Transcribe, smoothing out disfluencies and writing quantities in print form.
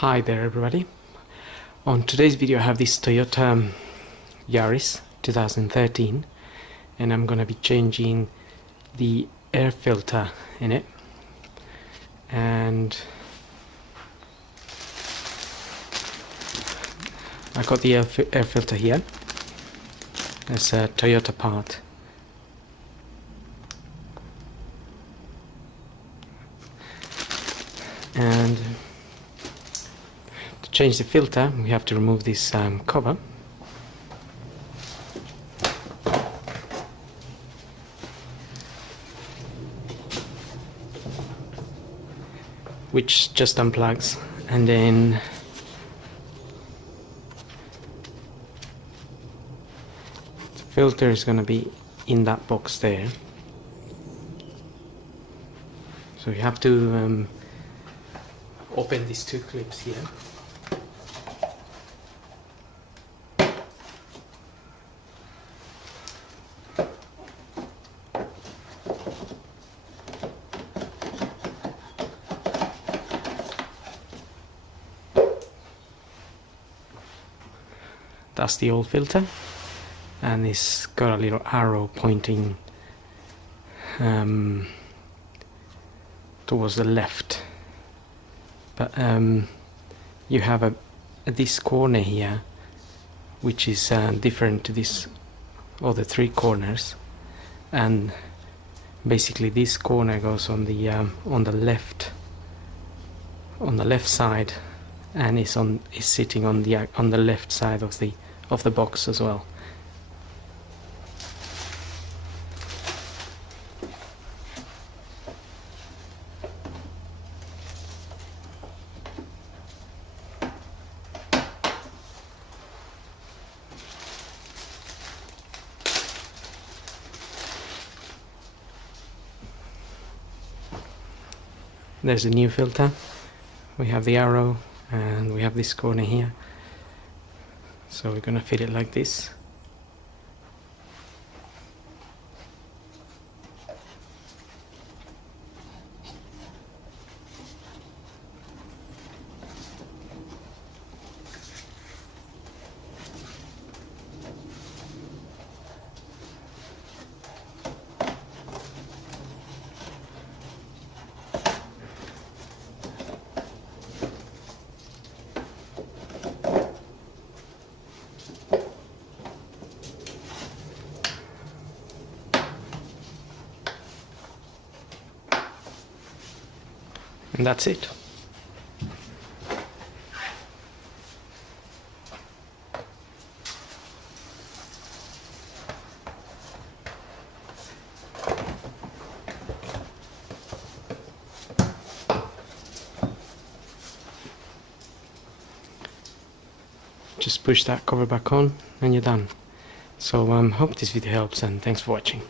Hi there everybody. On today's video I have this Toyota Yaris 2013 and I'm gonna be changing the air filter in it, and I got the air filter here. It's a Toyota part. And to change the filter we have to remove this cover. Which just unplugs, and then the filter is going to be in that box there. So you have to open these two clips here. That's the old filter, and it's got a little arrow pointing towards the left. But you have this corner here, which is different to this other three corners, and basically this corner goes on the left side, and is sitting on the left side of the box as well. There's a new filter. We have the arrow and we have this corner here. So we're going to fit it like this. And that's it. Just push that cover back on and you're done. So hope this video helps, and thanks for watching.